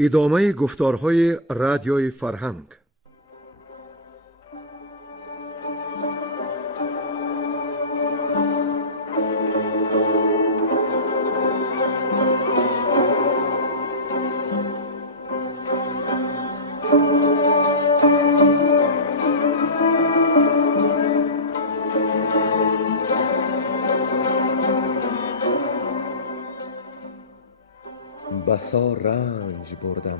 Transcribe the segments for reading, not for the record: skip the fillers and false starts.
ادامه گفتارهای رادیوی فرهنگ. بسا رنج بردم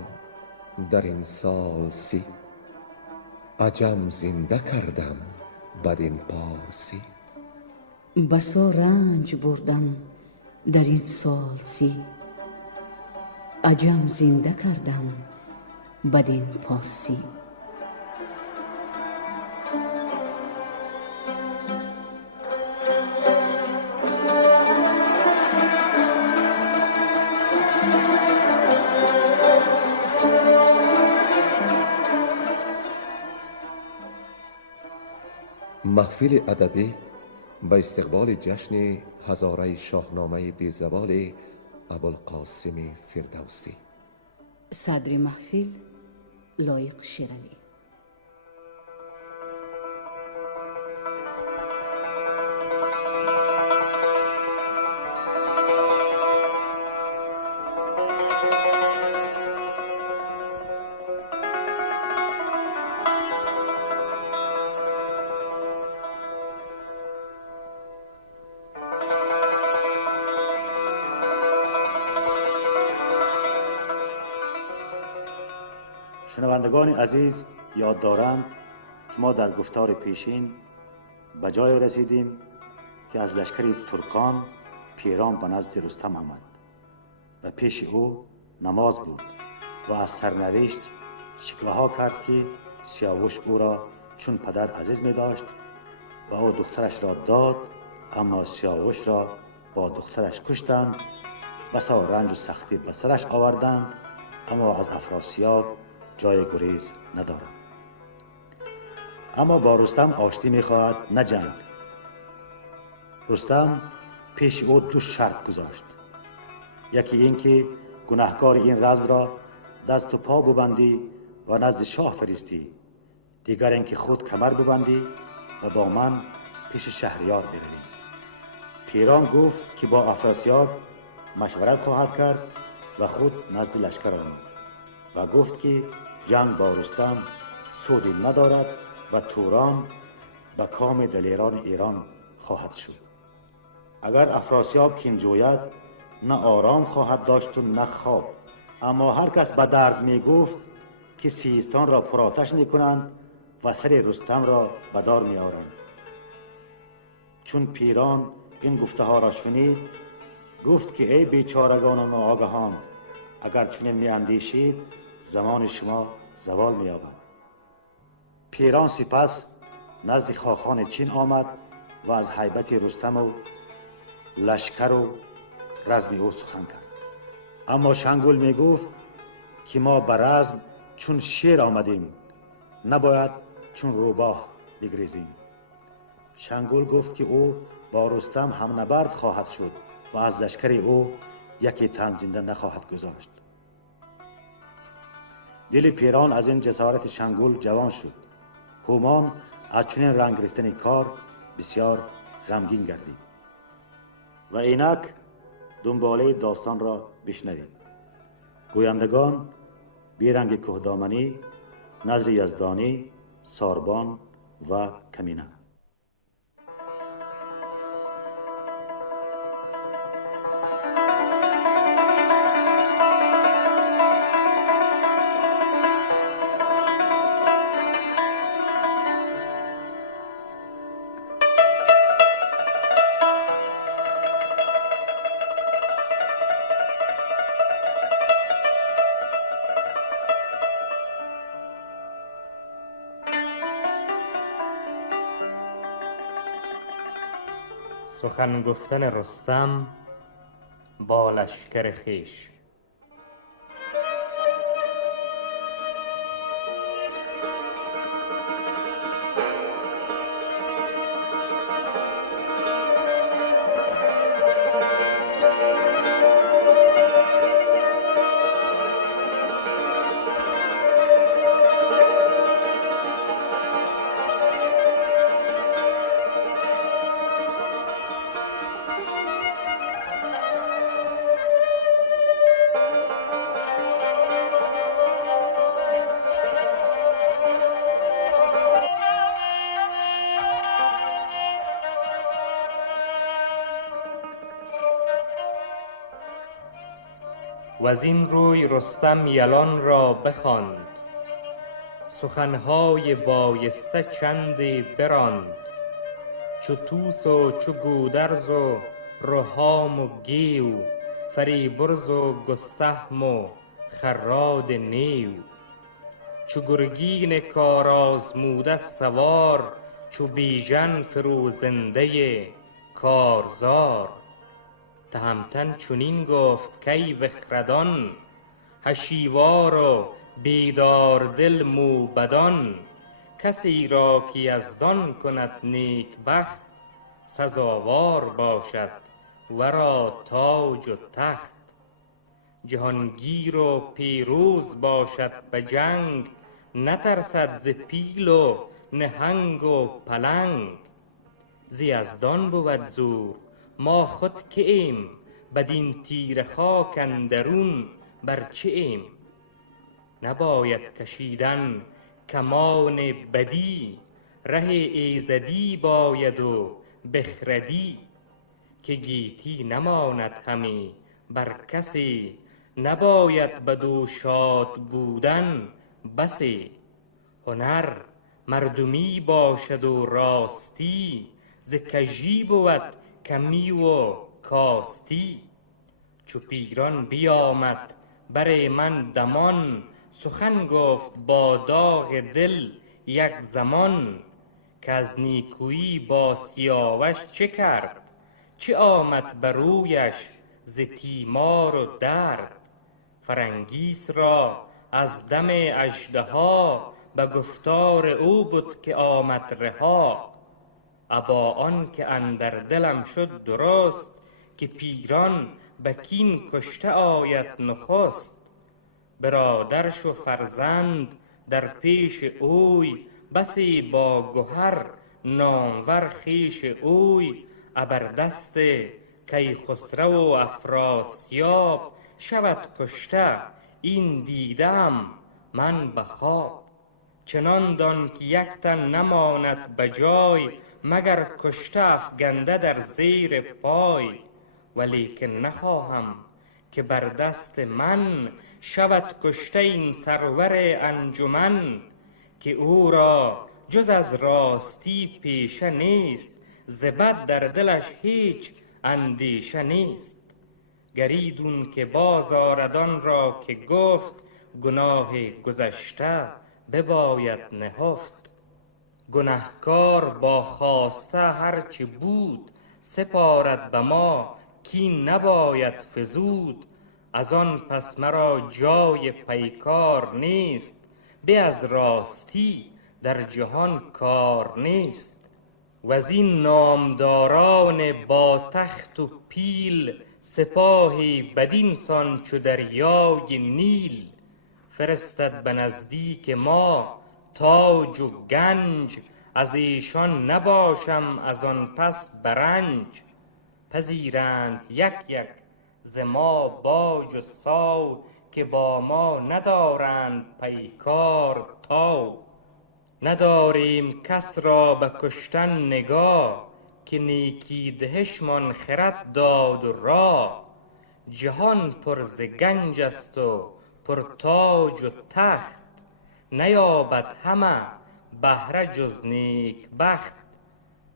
در این سال سی، عجم زنده کردم بدین پارسی. بسا رنج بردم در این سال سی، عجم زنده کردم بدین پارسی. محفل ادبی به استقبال جشن هزاره شاهنامه بیزوال ابوالقاسم فردوسی. صدر محفل لایق شیرالی. شنوندگان عزیز یاد دارند که ما در گفتار پیشین به جای رسیدیم که از لشکر ترکان پیران به نزد رستم آمد و پیش او نماز بود و از سرنوشت شکوه ها کرد که سیاوش او را چون پدر عزیز می داشت و او دخترش را داد، اما سیاوش را با دخترش کشتند. بسا رنج و سختی به سرش آوردند، اما از افراسیاب جای گریز ندارد. اما با رستم آشتی می‌خواهد، نه جنگ. رستم پیش او دو شرط گذاشت. یکی این که گناهکار این رزم را دست و پا ببندی و نزد شاه فرستی، دیگر این که خود کمر ببندی و با من پیش شهریار بروی. پیران گفت که با افراسیاب مشورت خواهد کرد و خود نزد لشکر آمد و گفت که جنگ با رستم سودی ندارد و توران به کام دلیران ایران خواهد شد. اگر افراسیاب کین جوید، نه آرام خواهد داشت و نه خواب. اما هر کس به درد می گفت که سیستان را پرآتش می کنند و سر رستم را به دار می آورند. چون پیران این گفته ها را شنید، گفت که ای بیچارگان و ناآگاهان، اگر چنین می اندیشید زمان شما زوال می یابد. پیران سپس نزد خاقان چین آمد و از هیبت رستم و لشکر و رزم او سخن کرد. اما شنگول می گفت که ما به رزم چون شیر آمدیم، نباید چون روباه بگریزیم. شنگول گفت که او با رستم هم نبرد خواهد شد و از لشکر او یکی تن زنده نخواهد گذاشت. دل پیران از این جسارت شنگول جوان شد. هومان از چنین رنگ گرفتن کار بسیار غمگین گردید. و اینک دنباله داستان را بشنوید. گویندگان بیرنگ کهدامنی، نظر یزدانی، ساربان و کمینه. سخن گفتن رستم با لشکر خویش. از این روی رستم یلان را بخواند، سخنهای بایسته چندی براند. چو توس و چو گودرز و رهام و گیو، فریبرز و گستهم و خراد نیو. چو گرگین کارآزموده سوار، چو بیژن فروزنده کارزار. تهمتن چنین گفت کای بخردان، هشیوار و بیدار دل موبدان. کسی را که یزدان کند نیک بخت، سزاوار باشد ورا تاج و تخت. جهانگیر و پیروز باشد به جنگ، نترسد ز پیل و نهنگ و پلنگ. ز یزدان بود زور ما خود که ایم، بدین تیره خاک اندرون بر چه ایم. نباید کشیدن کمان بدی، ره ایزدی باید و بخردی. که گیتی نماند همی بر کسی، نباید بدو شاد بودن بسی. هنر مردمی باشد و راستی، ز کژی بود کمی و کاستی. چو پیران بیامد بر من دمان، سخن گفت با داغ دل یک زمان. که از نیکویی با سیاوش چه کرد، چه آمد بر رویش ز تیمار و درد. فرنگیس را از دم اژدها، به گفتار او بود که آمد رها. ابا آن که اندر دلم شد درست، که پیران به کین کشته آید نخست. برادرش و فرزند در پیش اوی، بسی با گهر نامور خویش اوی. ابر دست کیخسرو و افراسیاب، شود کشته این دیدم من به خواب. چنان دان که یک تن نماند به جای، مگر کشته افگنده در زیر پای. ولیکن نخواهم که بر دست من، شود کشته این سرور انجمن. که او را جز از راستی پیشه نیست، ز بد در دلش هیچ اندیشه نیست. گریدون که باز آرد آن را که گفت، گناه گذشته بباید نهفت. گنهکار با خواسته هرچه بود، سپارد به ما کین نباید فزود. از آن پس مرا جای پیکار نیست، به از راستی در جهان کار نیست. وز این نامداران با تخت و پیل، سپاهی بدین سان چو دریای نیل. فرستد به نزدیک ما تاج و گنج، از ایشان نباشم از آن پس برنج. پذیرند یک یک ز ما باج و ساو، که با ما ندارند پیکار تاو. نداریم کس را به کشتن نگاه، که نیکی دهشمان خرد داد و راه. جهان پر ز گنج است و پر تاج و تخت، نیابد همه بهره جز نیک بخت.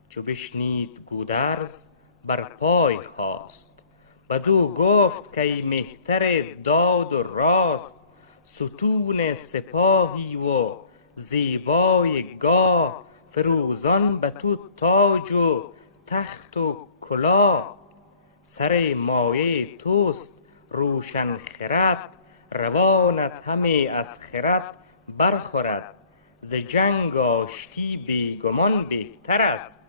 چو بشنید گودرز بر پای خاست، بدو گفت کای مهتر داد و راست. ستون سپاهی و زیبای گاه، فروزان به تو تاج و تخت و کلاه. سر مایه توست روشن خرد، روانت همی از خرد برخورد. ز جنگ آشتی بیگمان بهتر است،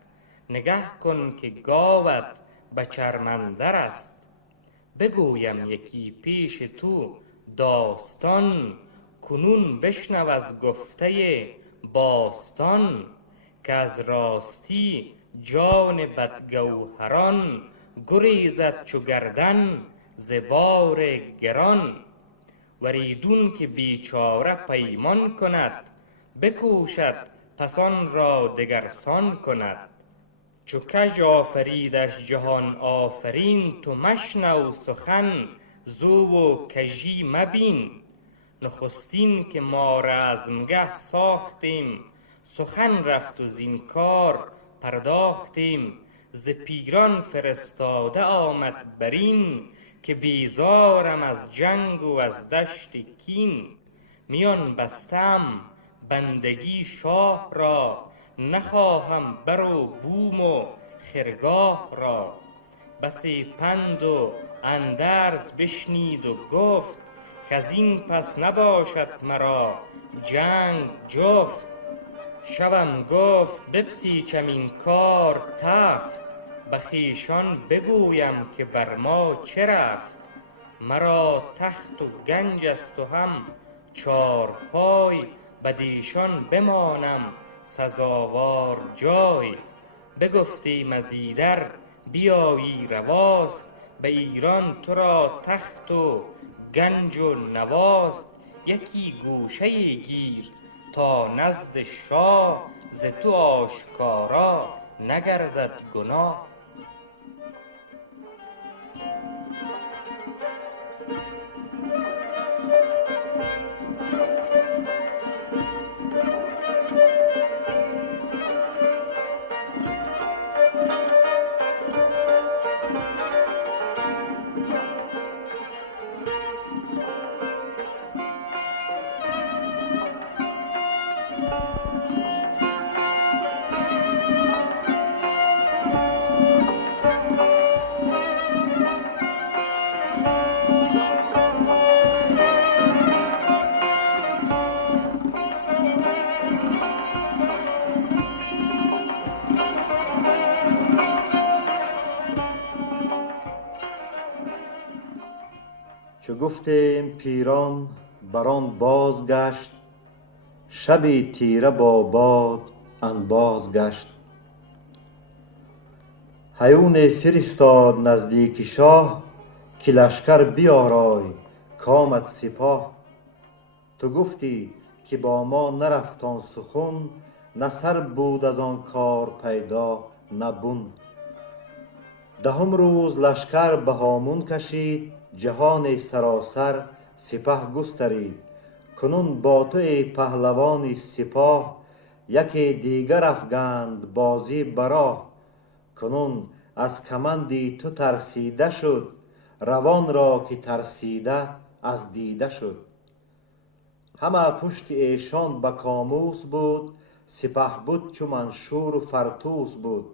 نگه کن که گاوت به چرم اندر است. بگویم یکی پیش تو داستان، کنون بشنو از گفته باستان. که از راستی جان بدگوهران، گریزد چو گردن ز بار گران. وریدون که بیچاره پیمان کند، بکوشد پس آن را دگرسان کند. چو کژ آفریدش جهان آفرین، تو مشنو سخن زو و کژی مبین. نخستین که ما رزمگه ساختیم، سخن رفت و زین کار پرداختیم. ز پیران فرستاده آمد برین، که بیزارم از جنگ و از دشت کین. میان بستم بندگی شاه را، نخواهم بر و بوم و خرگاه را. بسی پند و اندرز بشنید و گفت، که از این پس نباشد مرا جنگ جفت. شبم گفت بپسیچم این کار تفت، به خویشان بگویم که بر ما چه رفت. مرا تخت و گنج است و هم چارپای، بدیشان بمانم سزاوار جای. بگفتیم از ایدر بیایی رواست، به ایران تو را تخت و گنج و نواست. یکی گوشه گیر تا نزد شاه، ز تو آشکارا نگردد گناه. چو گفتیم پیران بران بازگشت، شبی تیره با باد انباز گشت. هیون فرستاد نزدیک شاه، که لشکر بیارای کامد سپاه. تو گفتی که با ما نرفت آن سخن، نه سر بود از آن کار پیدا نه بن. دهم روز لشکر به هامون کشید، جهان سراسر سپه گسترید. کنون با تو ای پهلوانی سپاه، یکی دیگر افگند بازی براه. کنون از کمندی تو ترسیده شد، روان را که ترسیده از دیده شد. همه پشت ایشان به کاموس بود، سپه بود چو منشور و فرتوس بود.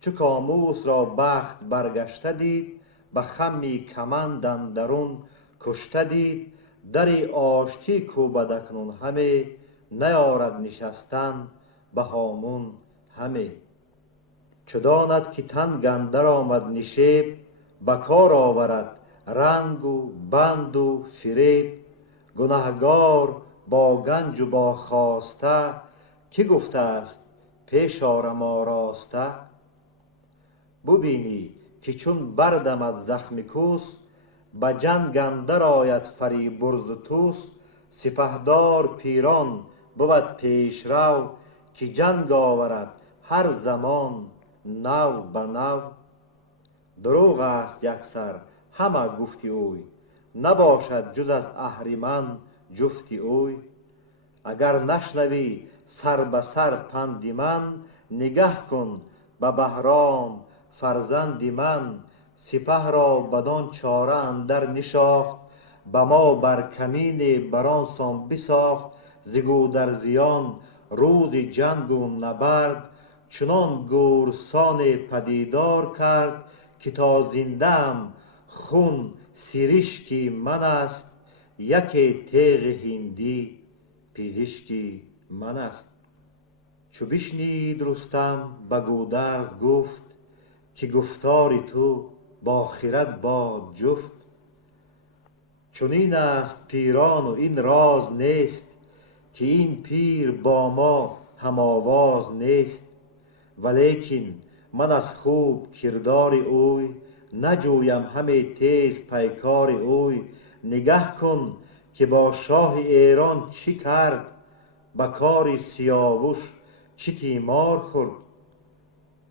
چو کاموس را بخت برگشته دید، به خمی کمند اندرون کشته دید. دری آشتی کوبد اکنون همه، نیارد نشستن به هامون همه. چو داند که تنگ اندر آمد نشیب، به کار آورد رنگ و بند و فریب. گنهگار با گنج و با خواسته، که گفته است پیش آرم آراسته. ببینی که چون بردمد زخم کوس، به جنگ اندر آید فریبرز و طوس. سپهدار پیران بود پیش رو، که جنگ آورد هر زمان نو به نو. دروغ است یکسر همه گفتی اوی، نباشد جز از اهریمن جفتی اوی. اگر نشنوی سر به سر پند من، نگه کن به بهرام فرزند من. سپه را بدان چاره اندر نشاخت، به ما بر کمین بران سان بساخت. ز گودرزیان روز جنگ و نبرد، چنان گورسان پدیدار کرد. که تا زنده ام خون سرشکی من است، یکی تیغ هندی پزشکی من است. چو بشنید رستم به گودرز گفت، که گفتار تو با خرد باد جفت. چنین است پیران و این راز نیست، که این پیر با ما هم آواز نیست. ولیکن من از خوب کردار اوی، نجویم همه تیز پیکار اوی. نگه کن که با شاه ایران چی کرد، به کار سیاوش چی تیمار خورد.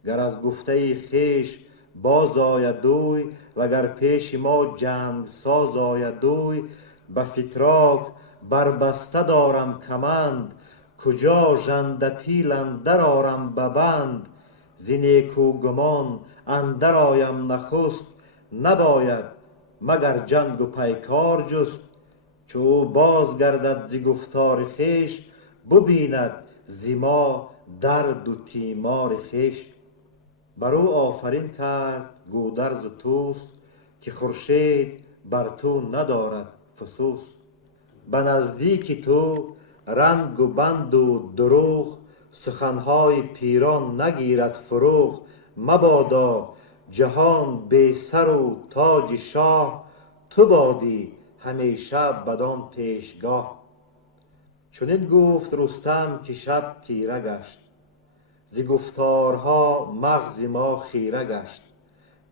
گر از گفته خویش باز آید دوی، وگر پیش ما جنگ ساز آید دوی. به فتراک بربسته دارم کمند، کجا ژنده پیل اندر آرم به بند. ز نیکو گمان اندر آیم نخست، نباید مگر جنگ و پیکار جست. چو او باز گردد ز گفتار خویش، ببیند ز ما درد و تیمار خویش. بر او آفرین کرد گودرز و طوس، که خورشید بر تو ندارد فسوس. به نزدیک تو رنگ و بند و دروغ، سخنهای پیران نگیرد فروغ. مبادا جهان بی سر و تاج شاه، تو بادی همیشه بدان پیشگاه. چنین گفت رستم که شب تیره گشت، ز گفتارها مغز ما خیره گشت.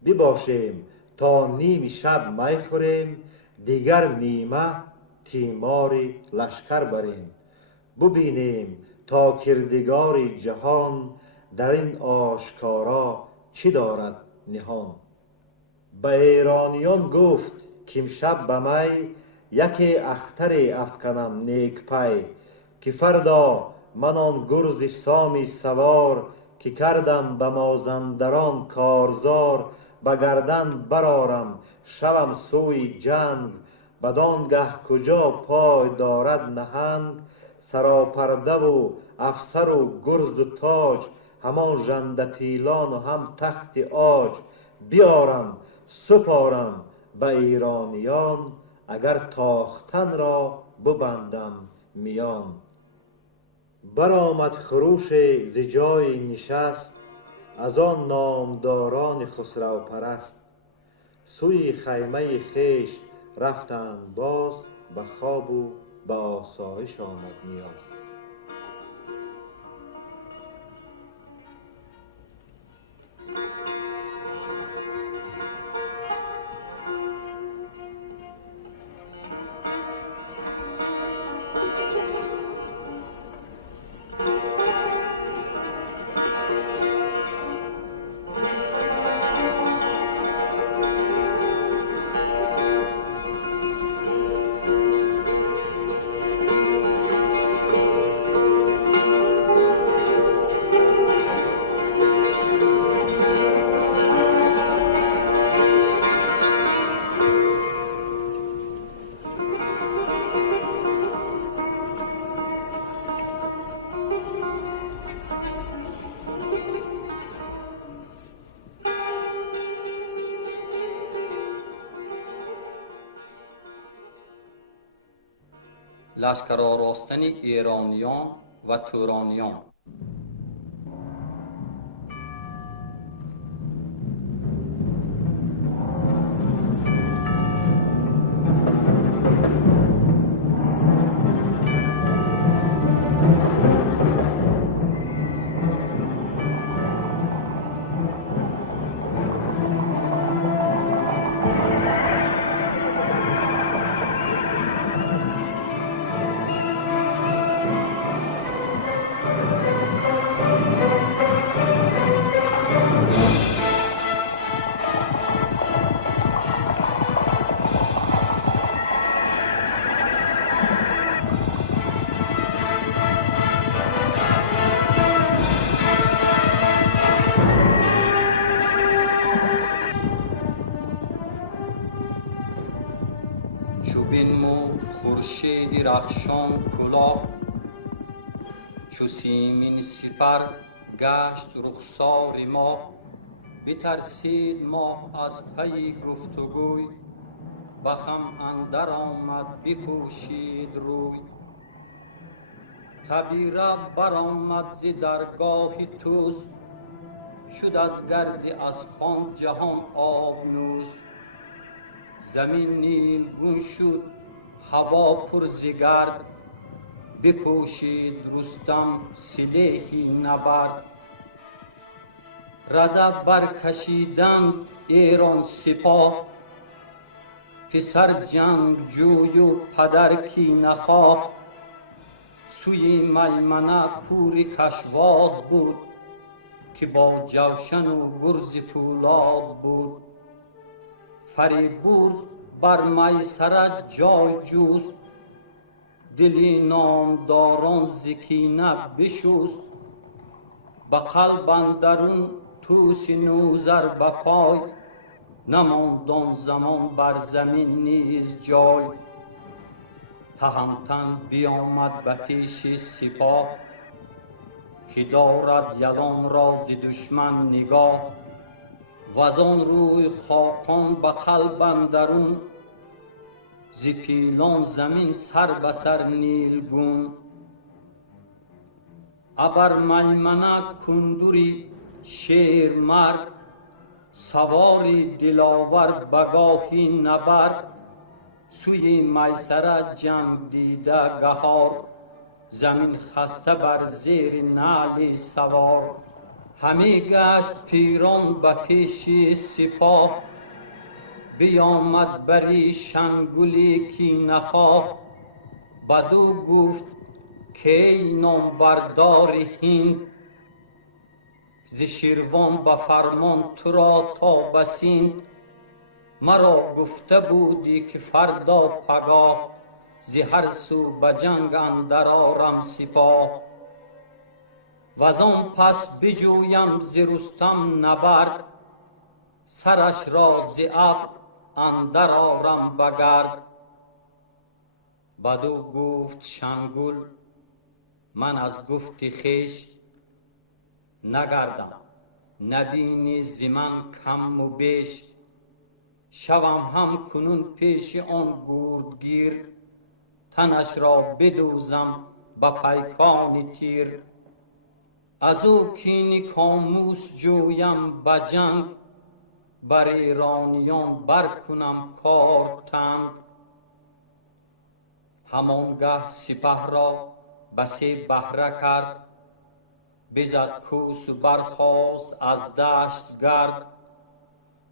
بباشیم تا نیم شب می خوریم، دیگر نیمه تیمار لشکر بریم. ببینیم تا کردگار جهان، در این آشکارا چی دارد نهان. به ایرانیان گفت کامشب به می، یکی اختر افکنم نیک پی. که فردا من آن گرز سامی سوار، که کردم به مازندران کارزار. به گردن برآرم شوم سوی جنگ، بدانگه کجا پای دارد نهنگ. سراپرده و افسر و گرز و تاج، همان ژنده پیلان و هم تخت عاج. بیارم سپارم به ایرانیان، اگر تاختن را ببندم میان. برآمد خروش ز جای نشست، از آن نامداران خسرو پرست. سوی خیمه خویش رفتند باز، به خواب و به آسایش آمد نیاز. لشکر آراستن ایرانیان و تورانیان. خورشید رخشان کلاه، چو سیمین سپر گشت رخسار ما. بترسید ماه از پی گفتگوی، به خم اندر آمد بپوشید روی. تبیره برآمد ز درگاه توس، شد از گرد اسپان جهان آبنوس. زمین نیلگون شد هوا پر ز گرد، بپوشید رستم سلیحی نبرد. رده برکشیدند ایران سپاه، پسر جنگ جوی و پدر کینه خواه. سوی میمنه پور کشواد بود، که با جوشن و گرز پولاد بود. فریبرز بر میسره جای جوست، دلی نامداران ز کینه بشست. به قلب اندرون طوس نوذر به پای، نماند آن زمان بر زمین نیز جای. تهمتن بیامد به پیش سپاه، که دارد یلان را ز دشمن نگاه. وزان روی خاقان به قلب اندرون، ز پیلان زمین سر به سر نیلگون. ابر میمنه کندوری شیر مرد، سواری دلاور بگاهی نبرد. سوی میسره جنگ دیده گهار، زمین خسته بر زیر نعل سوار. همی گشت پیران به پیش سپاه، بیامد بری شنگولی کینه خواه. بدو گفت که ای نامبردار هند، ز شیروان به فرمان تو را تا به سند. مرا گفته بودی که فردا پگاه، ز هر سو به جنگ اندر آرم سپاه. وزان پس بجویم ز رستم نبرد، سرش را ز ابر اندر آرم به گرد. بدو گفت شنگول من از گفت خویش، نگردم نبینی ز من کم و بیش. شوم هم کنون پیش آن گردگیر، تنش را بدوزم به پیکان تیر. از او کین کاموس جویم به جنگ، بر ایرانیان بر کنم کار تنگ. همانگه سپه را به سه بهره کرد، بزد کوس و برخاست از دشت گرد.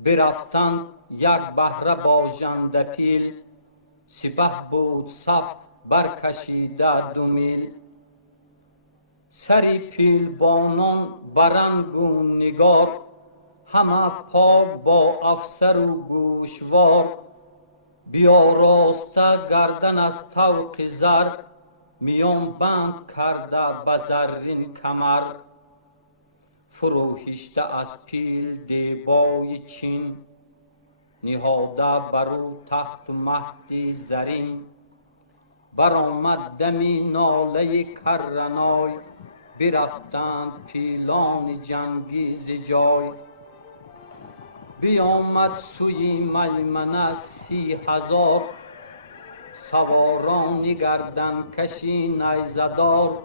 برفتند یک بهره با ژنده پیل، سپه بود صف برکشیده 2 میل. سری پیلبانان برنگ و نگار، همه پاک با افسر و گوشوار. بیاراسته گردن از طوق زر، میان بند کرده به زرین کمر. فروهشته از پیل دیبای چین، نهاده بر او تخت و مهد زرین. برآمد دمی ناله کرنای، برفتند پیلان جنگی ز جای. بیامد سوی میمنه 30,000، سواران گردن کشی نیزه دار.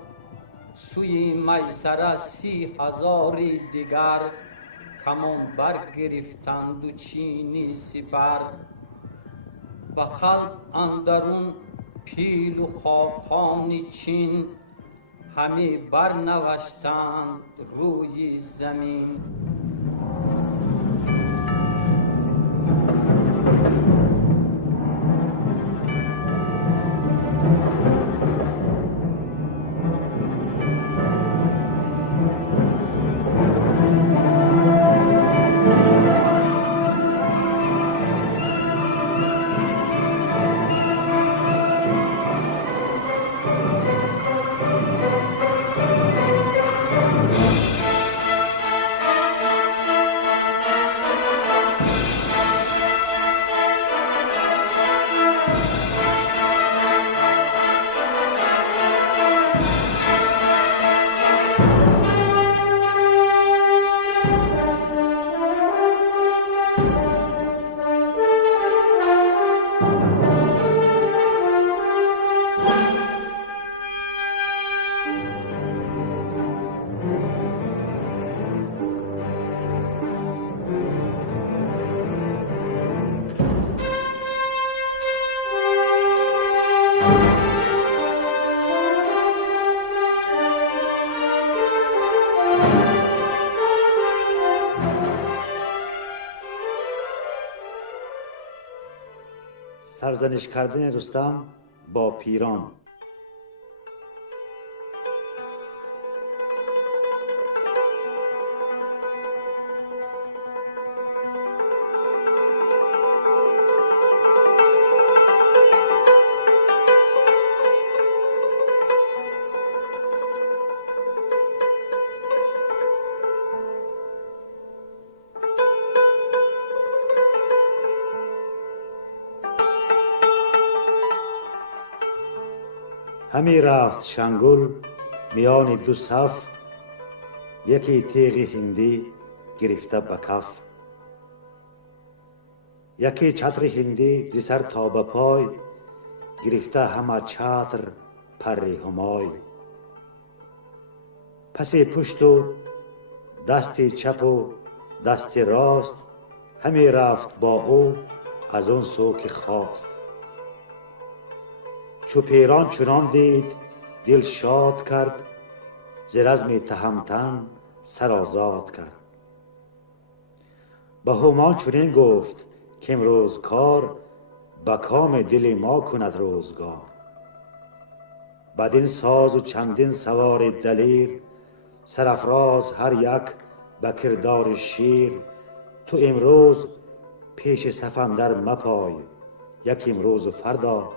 سوی میسره 30,000 دیگر، کمان برگرفتند و چینی سپر. به قلب اندرون پیل و خاقان چین، همی برنوشتند روی زمین. سرزنش کردن رستم با پیران. همی رفت شنگل میان دو صف، یکی تیغ هندی گرفته به کف، یکی چتر هندی ز سر تا به پای، گرفته همه چتر پر همای. پس پشت و دست چپ و دست راست، همی رفت با او از آن سو که خواست. چو پیران چنان دید دل شاد کرد، ز رزم تهمتن سر آزاد کرد. به هومان چنین گفت که امروز کار، به کام دل ما کند روزگار. بدین ساز و چندین سوار دلیر، سرافراز هر یک به کردار شیر. تو امروز پیش صف اندر مپای، یک امروز و فردا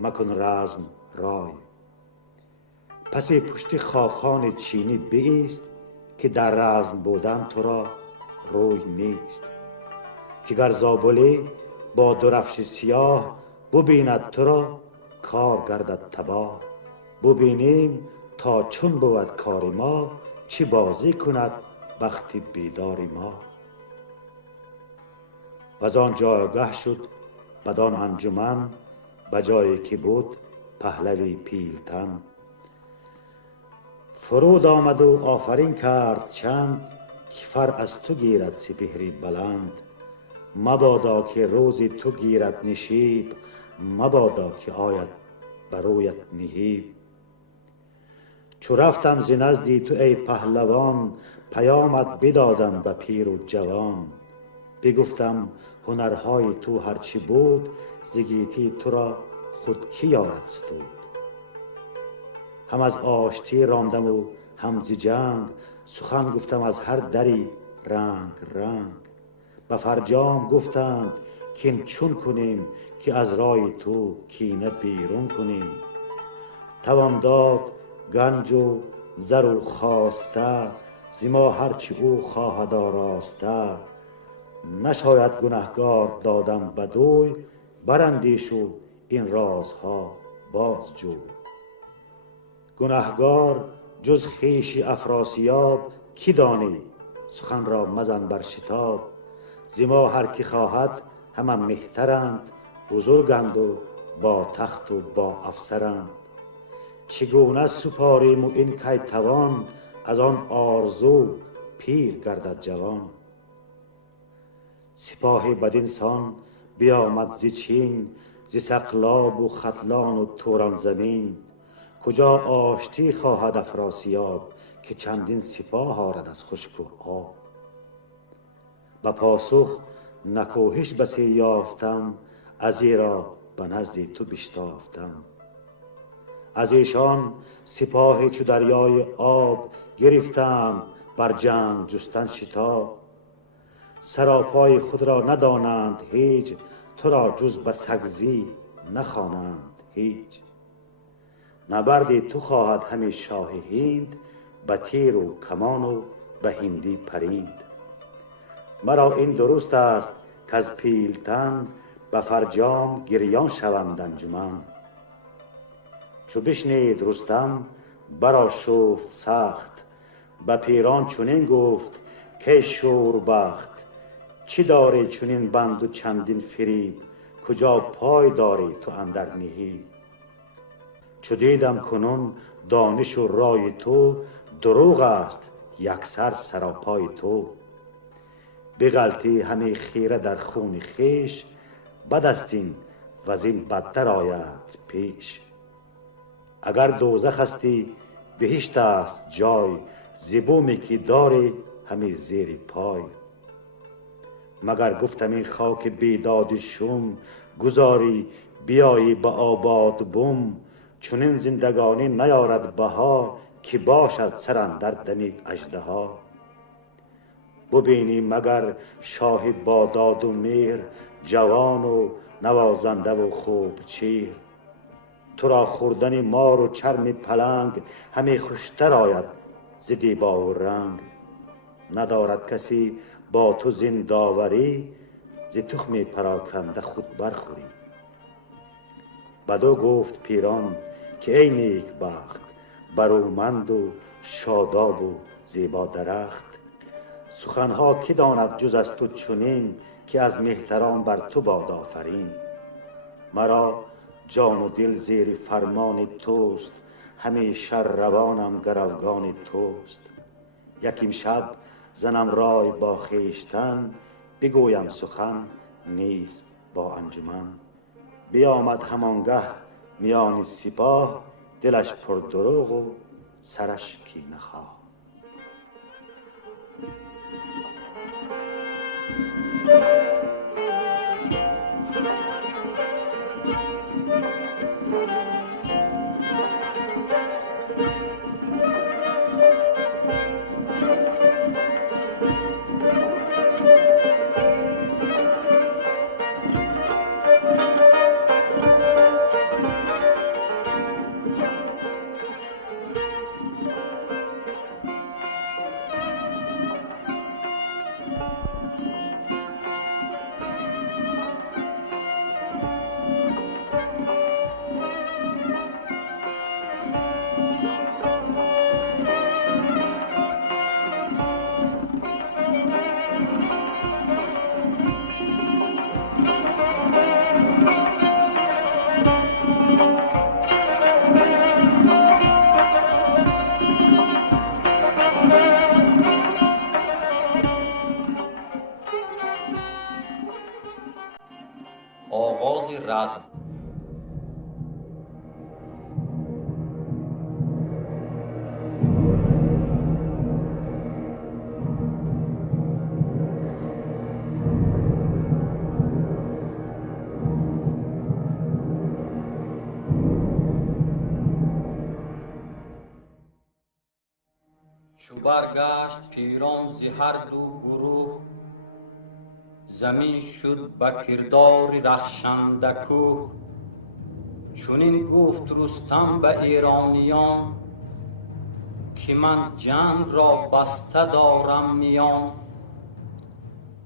مکن رزم رای. پس پشت خاقان چینی بایست، که در رزم بودن تو را روی نیست. که گر زابلی با درفش سیاه، ببیند تو را کار گردد تباه. ببینیم تا چون بود کار ما، چی بازی کند بخت بیدار ما. و آن جایگه شد بدان انجمن، به جایی که بود پهلوی پیلتن. فرود آمد و آفرین کرد چند، که فر از تو گیرد سپهری بلند. مبادا که روزی تو گیرد نشیب، مبادا که آید بر رویت نهیب. چو رفتم ز نزد تو ای پهلوان، پیامت بدادم به پیر و جوان. بگفتم هنرهای تو هرچی بود، ز گیتی تو را خود کی یارد ستود. هم از آشتی راندم و هم ز جنگ، سخن گفتم از هر دری رنگ رنگ. به فرجام گفتند کین چون کنیم، که از رای تو کینه بیرون کنیم. توان داد گنج و زر و خواسته، ز ما هرچی او خواهد آراسته. نشاید گنهگار دادم بدوی، براندیش و این رازها باز جوی. گنهگار جز خویش افراسیاب کی دانی، سخن را مزن بر شتاب. ز ما هر کی خواهد همه مهترند، بزرگند و با تخت و با افسرند. چگونه سپاریم و این کی توان، از آن آرزو پیر گردد جوان. سپاهی بدین سان بیامد ز چین، ز سقلاب و ختلان و توران زمین. کجا آشتی خواهد افراسیاب، که چندین سپاه آرد از خشک و آب. به پاسخ نکوهش بسی یافتم، ازیرا به نزد تو بشتافتم. از ایشان سپاه چو دریای آب، گرفتم بر جنگ جستن شتاب. سراپای خود را ندانند هیچ، تو را جز به سگزی نخوانند هیچ. نبرد تو خواهد همی شاه هند، به تیر و کمان و به هندی پریند. مرا این درست است که از پیلتن، به فرجام گریان شوند انجمن. چو بشنید رستم برآشفت سخت، به پیران چنین گفت کای شوربخت. چی داری چنین بند و چندین فریب، کجا پای داری تو اندر نهیب. چو دیدم کنون دانش و رای تو، دروغ است یکسر سراپای تو. بغلطی همی خیره در خون خویش، بد است این وزین بدتر آید پیش. اگر دوزخ استی بهشت است جای، ز بومی که داری همی زیر پای. مگر گفتم این خاک بیداد شوم، گذاری بیایی به آباد بوم. چنین زندگانی نیارد بها، که باشد سر اندر دم اژدها. ببینی مگر شاه با داد و مهر، جوان و نوازنده و خوب چیر. تو را خوردن مار و چرم پلنگ، همی خوشتر آید ز دیبا و رنگ. ندارد کسی با تو زین داوری، ز تخم پراکنده خود برخوری. بدو گفت پیران که ای نیک بخت، برومند و شاداب و زیبا درخت. سخنها کی داند جز از تو چنین، که از مهتران بر تو باد آفرین. مرا جان و دل زیر فرمان توست، همیشه روانم گروگان توست. یکیم شب زنم رای با خویشتن، بگویم سخن نیز با انجمن. بیامد همانگه میان سپاه، دلش پر دروغ و سرش کینه خواه. آغاز رزم. چو برگشت پیران ز هر دو گروه، زمین شد به کردار رخشنده کوه. چنین گفت رستم به ایرانیان، که من جنگ را بسته دارم میان.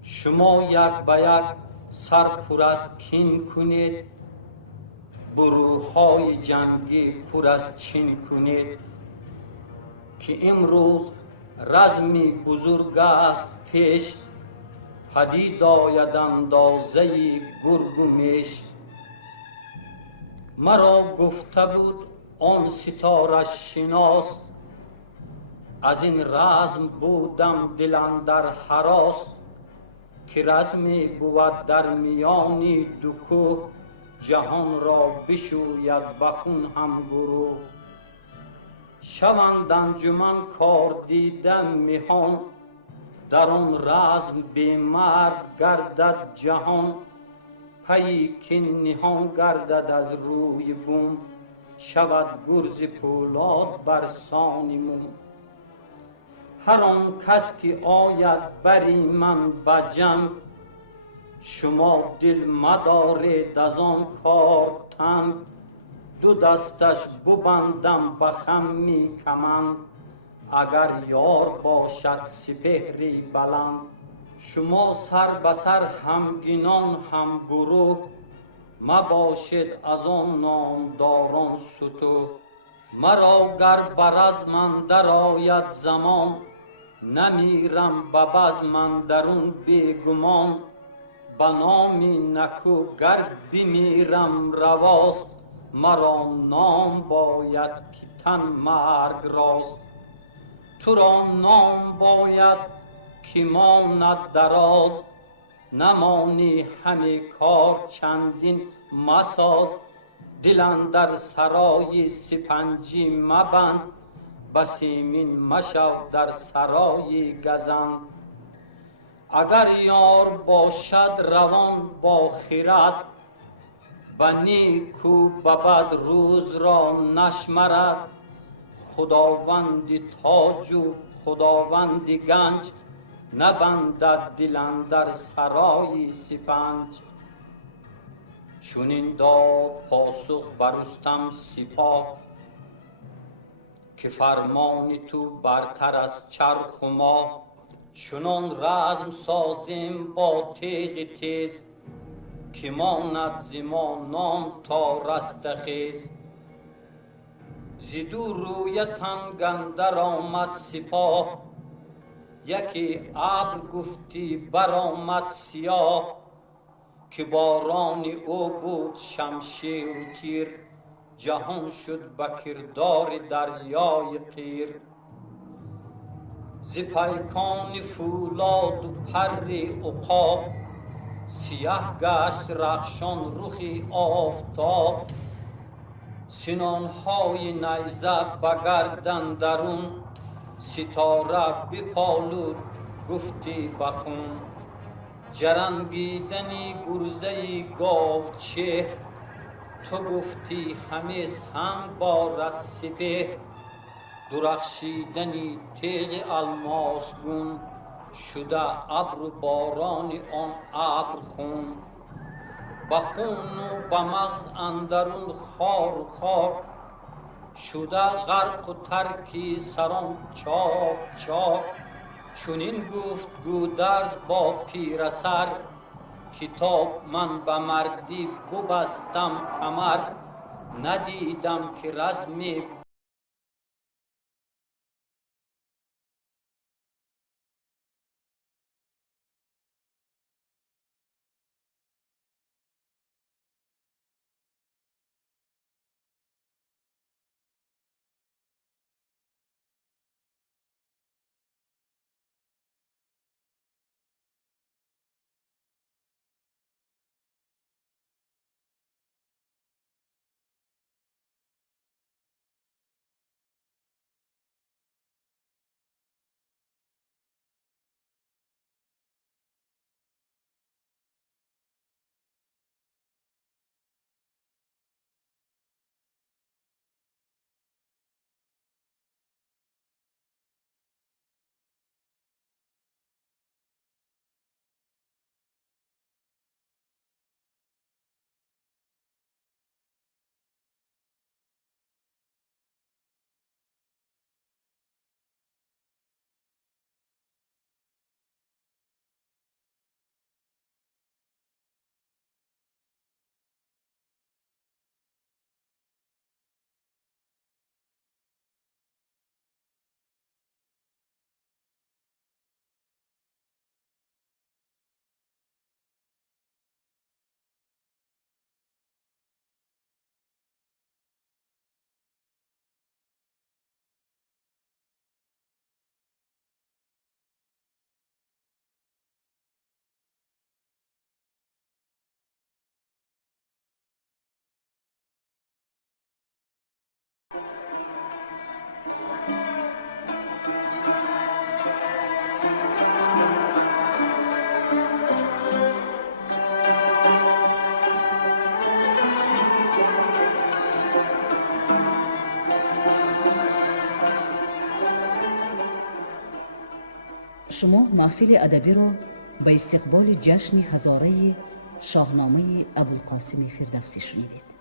شما یک به یک سر پر از کین کنید، گروه‌های جنگی پر از چین کنید. که امروز رزمی بزرگ است پیش، پدید آید اندازه گرگ و میش. مرا گفته بود آن ستاره شناس، از این رزم بودم دل اندر هراس. که رزمی بود در میانی دو کوه، جهان را بشوید به خون هم گروه. شوند انجمن کار دیدن میهان، در آن رزم بی مرد گردد جهان. پی که نهان گردد از روی بوم، شود گرز پولاد بر سان موم. هر آن کس که آید بری من به جنگ، شما دل مدارید از آن کار تنگ. دو دستش ببندم به خمی کمند، اگر یار باشد سپهری بلند. شما سر به سر همگنان هم گروه، مباشید از آن نامداران ستوه. مرا گر به رزم اندر آید زمان، نمیرم به بزم اندرون بی گمان. به نامی نکو گر بمیرم رواست، مرا نام باید که تن مرگ راست. تو را نام باید که ماند دراز، نمانی همی کار چندین مساز. دل اندر سرای سپنجی مبند، بسیمین مشو در سرای گزند. اگر یار باشد روان با خرد، به نیکو به بد روز را نشمرد. خداوند تاج و خداوند گنج، نبندد دل اندر سرای سپنج. چنین داد پاسخ بر رستم سپاه، که فرمان تو برتر از چرخ و ماه. چنان رزم سازیم با تیغ تیز، که ماند ز ما نام تا رستخیز. ز دو روی تنگ اندر آمد سپاه، یکی ابر گفتی برآمد سیاه، که باران او بود شمشیر و تیر، جهان شد به کردار دریای قیر. ز پیکان فولاد و پر عقاب، سیه گشت رخشان رخ آفتاب. سنانهای نیزه به گردن درون، ستاره بپالود گفتی بخون. جرنگیدنی گرزه گاوچهر، تو گفتی همه سنگ بارد سپهر. درخشیدنی تیغ الماس گون، شده ابر و باران آن ابر خون. به خون و به مغز اندرون خار و خار، شده غرق و ترکی سران چاک چاک. چنین گفت گودرز با پیرسر، کتاب من به مردی ببستم کمر. ندیدم که رزم شما محفل ادبی را به استقبال جشن هزاره شاهنامه ابوالقاسم فردوسی شنیدید.